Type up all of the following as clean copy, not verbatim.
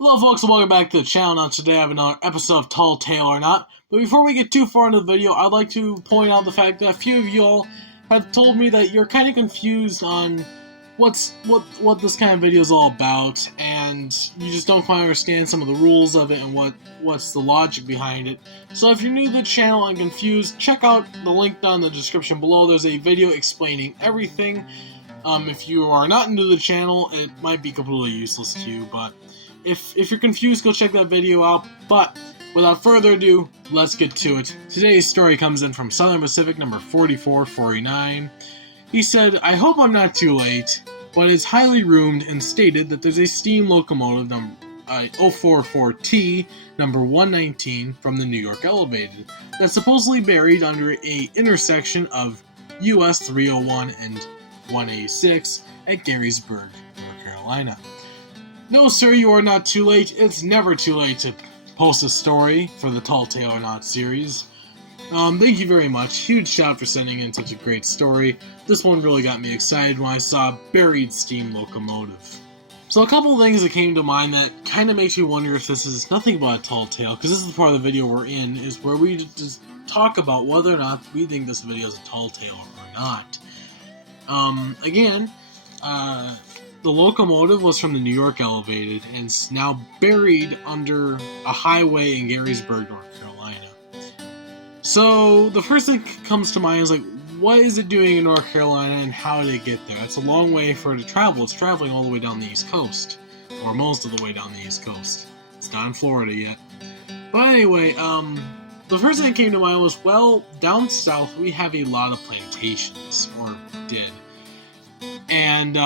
Hello folks and welcome back to the channel. Now today I have another episode of Tall Tale or Not. But before we get too far into the video, I'd like to point out the fact that a few of y'all have told me that you're kind of confused on what this kind of video is all about, and you just don't quite understand some of the rules of it and what's the logic behind it. So if you're new to the channel and confused, check out the link down in the description below. There's a video explaining everything. If you are not new to the channel, it might be completely useless to you, but if you're confused, go check that video out. But without further ado, let's get to it. Today's story comes in from Southern Pacific number 4449. He said, "I hope I'm not too late, but it's highly rumored and stated that there's a steam locomotive number 044T number 119 from the New York Elevated that's supposedly buried under a intersection of US 301 and 186 at Garysburg, North Carolina. No, sir, you are not too late. It's never too late to post a story for the Tall Tale or Not series. Thank you very much. Huge shout for sending in such a great story. This one really got me excited when I saw Buried steam locomotive. So a couple of things that came to mind that kind of makes me wonder if this is nothing about a tall tale, because this is the part of the video we're in, is where we just talk about whether or not we think this video is a tall tale or not. The locomotive was from the New York Elevated and is now buried under a highway in Garysburg, North Carolina. So the first thing that comes to mind is like, what is it doing in North Carolina and how did it get there? It's a long way for it to travel. It's traveling all the way down the East Coast, or most of the way down the East Coast. It's not in Florida yet. But anyway, the first thing that came to mind was, well, down south we have a lot of plantations, or did. And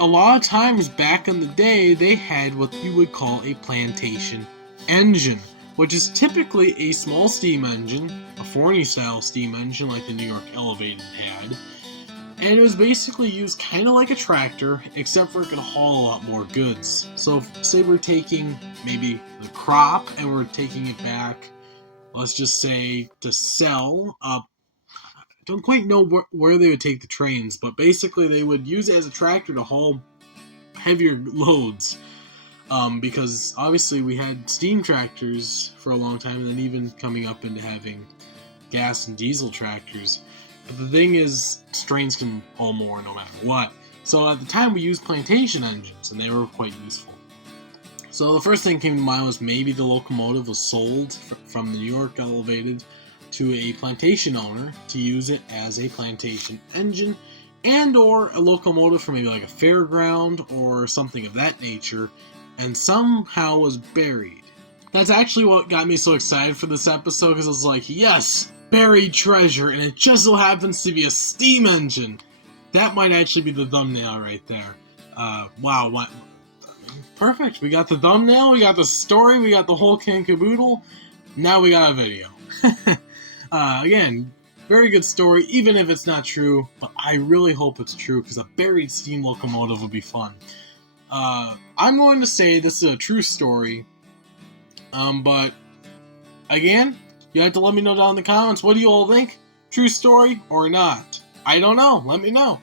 a lot of times back in the day, they had what you would call a plantation engine, which is typically a small steam engine, a Forney-style steam engine like the New York Elevated had, and it was basically used kind of like a tractor, except for it could haul a lot more goods. So, say we're taking maybe the crop and we're taking it back, let's just say, to sell up. I don't quite know where they would take the trains, but basically they would use it as a tractor to haul heavier loads, because obviously we had steam tractors for a long time, and then even coming up into having gas and diesel tractors. But the thing is, trains can haul more no matter what. So at the time we used plantation engines, and they were quite useful. So the first thing that came to mind was maybe the locomotive was sold from the New York Elevated to a plantation owner to use it as a plantation engine, and or a locomotive for maybe like a fairground or something of that nature, and somehow was buried. That's actually what got me so excited for this episode, because I was like, yes, buried treasure, and it just so happens to be a steam engine. That might actually be the thumbnail right there. Wow, perfect. We got the thumbnail, we got the story, we got the whole kit and caboodle. Now we got a video. Again, very good story, even if it's not true, but I really hope it's true, because a buried steam locomotive would be fun. I'm going to say this is a true story, but again, you have to let me know down in the comments, what do you all think? True story or not? I don't know, let me know.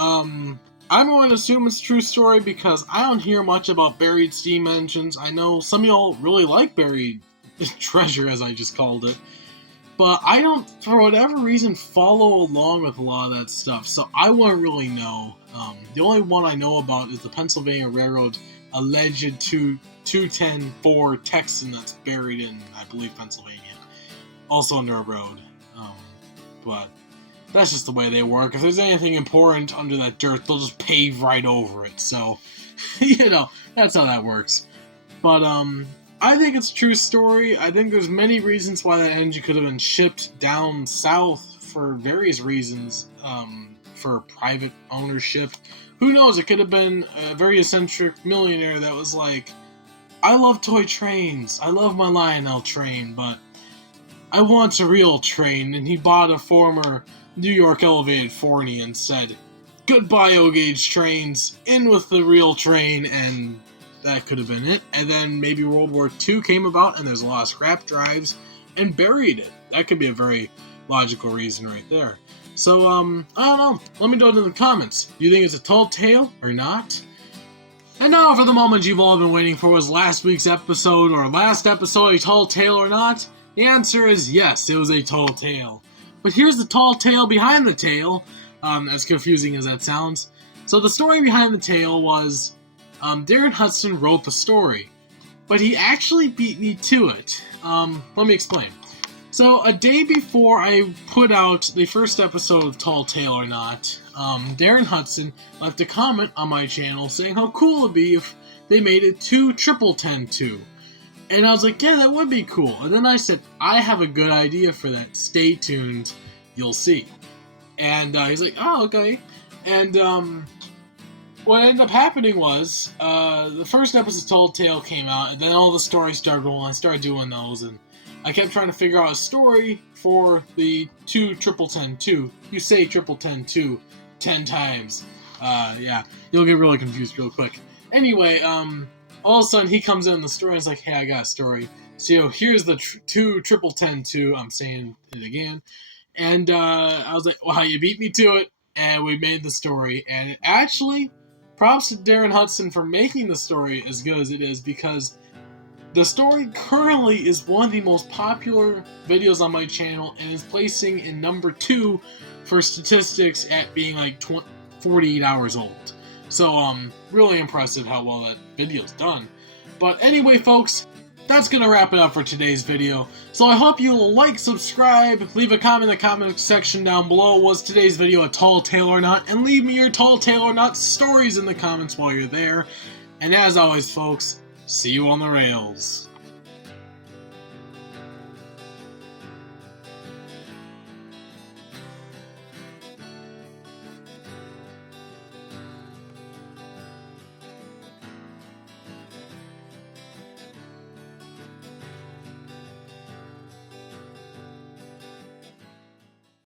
I'm going to assume it's a true story because I don't hear much about buried steam engines. I know some of y'all really like buried treasure, as I just called it. But I don't, for whatever reason, follow along with a lot of that stuff, so I wouldn't really know. The only one I know about is the Pennsylvania Railroad alleged 210-4 Texan that's buried in, I believe, Pennsylvania. Also under a road. But that's just the way they work. If there's anything important under that dirt, they'll just pave right over it. So, you know, that's how that works. But, I think it's a true story. I think there's many reasons why that engine could have been shipped down south for various reasons, for private ownership. Who knows, it could have been a very eccentric millionaire that was like, I love toy trains, I love my Lionel train, but I want a real train, and he bought a former New York Elevated Forney and said, goodbye O-gauge trains, in with the real train, and that could have been it. And then maybe World War II came about and there's a lot of scrap drives and buried it. That could be a very logical reason right there. So, I don't know. Let me know in the comments. Do you think it's a tall tale or not? And now for the moment you've all been waiting for, was last week's episode or last episode a tall tale or not? The answer is yes, it was a tall tale. But here's the tall tale behind the tale, as confusing as that sounds. So the story behind the tale was, Darren Hudson wrote the story, but he actually beat me to it. Let me explain. So a day before I put out the first episode of Tall Tale or Not, Darren Hudson left a comment on my channel saying how cool it would be if they made it 2 And I was like, yeah, that would be cool. And then I said, I have a good idea for that. Stay tuned. You'll see. And he's like, oh, okay. And what ended up happening was the first episode of Tall Tale came out, and then all the stories started rolling. I started doing those, and I kept trying to figure out a story for the 2 You say 2 10 times. Yeah, you'll get really confused real quick. Anyway, all of a sudden he comes in the story and is like, hey, I got a story. So here's the 2 I'm saying it again. And I was like, wow, you beat me to it. And we made the story. And it actually, props to Darren Hudson for making the story as good as it is, because the story currently is one of the most popular videos on my channel and is placing in number 2 for statistics at being like 48 hours old. So, really impressive how well that video's done. But anyway, folks, that's gonna wrap it up for today's video. So I hope you'll like, subscribe, leave a comment in the comment section down below. Was today's video a tall tale or not? And leave me your tall tale or not stories in the comments while you're there. And as always, folks, see you on the rails.